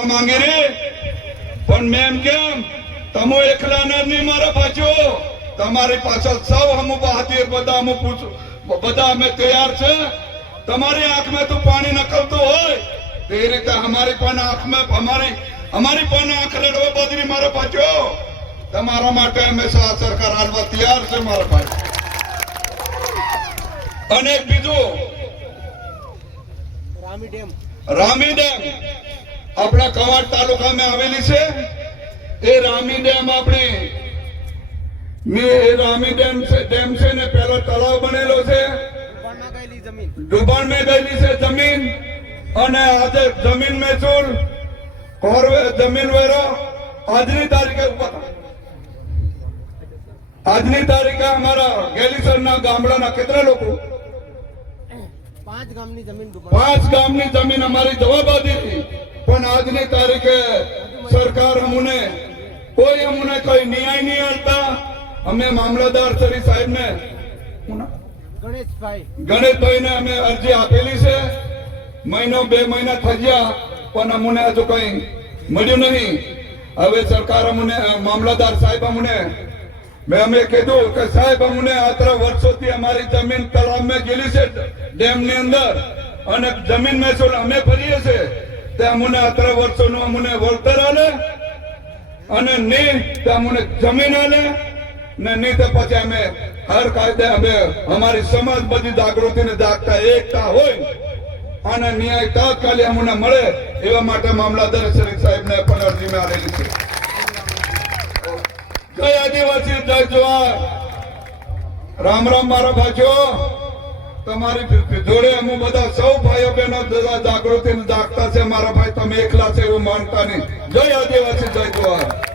આપવા માંગે રે પણ મેં કેમ તમો એકલા નહીં મારા પાછો તમારી પાછળ સૌ હમ બહાદુર બધા અમે તૈયાર છે તમારી આંખમાં તો પાણી નકલતું હોય તે રીતે અમારી પણ આંખમાં અમારી પણ આંખ રડવા બદરી મારા પાછો તમારા માટે હંમેશા સરકાર હાલવા તૈયાર છે મારા ભાઈ અને બીજું રામી ડેમ આપણા કવાડ તાલુકામાં આવેલી છે એ રામી ડેમ રામી ડેમ છે ને પેલો તળાવ બનેલો છે ડુબાણ में ગયેલી છે જમીન અને આજે જમીન મહેસૂલ જમીન વેરો આજની તારીખે અમારા ગેલીસરના ગામડાના કેટલા લોકો 5 ગામની જમીન અમારી જવાબદારી હતી પણ આજની તારીખે સરકાર અમને કોઈ ન્યાય નહીં આપતા અમે મામલતદાર શ્રી સાહેબ ને ગણેશભાઈ ને અમે અરજી આપેલી છે મહિનો 2 મહિના થઈ ગયા પણ અમને હજુ કઈ મળ્યું નહીં હવે સરકાર અમને મામલતદાર સાહેબ અમે કીધું કે સાહેબ અમને 18 વર્ષોથી અમારી જમીન તળાવમાં ગયેલી છે ડેમ ની અંદર અને જમીન મહેસૂલ અમે ભરીએ છે તે અમને 18 વર્ષોનું અમને વળતર આલે અને નહીં તે અમને જમીન આલે ને નહીં તો પછી અમે હર કાયદે અમે અમારી સમાજ બધી જાગૃતિ ને જાગતા એકતા હોય અને ન્યાય તાત્કાલિક અમને મળે એવા માટે મામલતદાર શ્રી સાહેબ ને પણ અરજી મેં આલેલી છે જય આદિવાસી જય જવાહર રામ રામ મારા ભાઈઓ તમારી જોડે અમે બધા સૌ ભાઈઓ બહેનો જાગૃતિ જાગતા છે મારા ભાઈ તમે એકલા છે એવું માનતા નહીં જય આદિવાસી જય જવાહર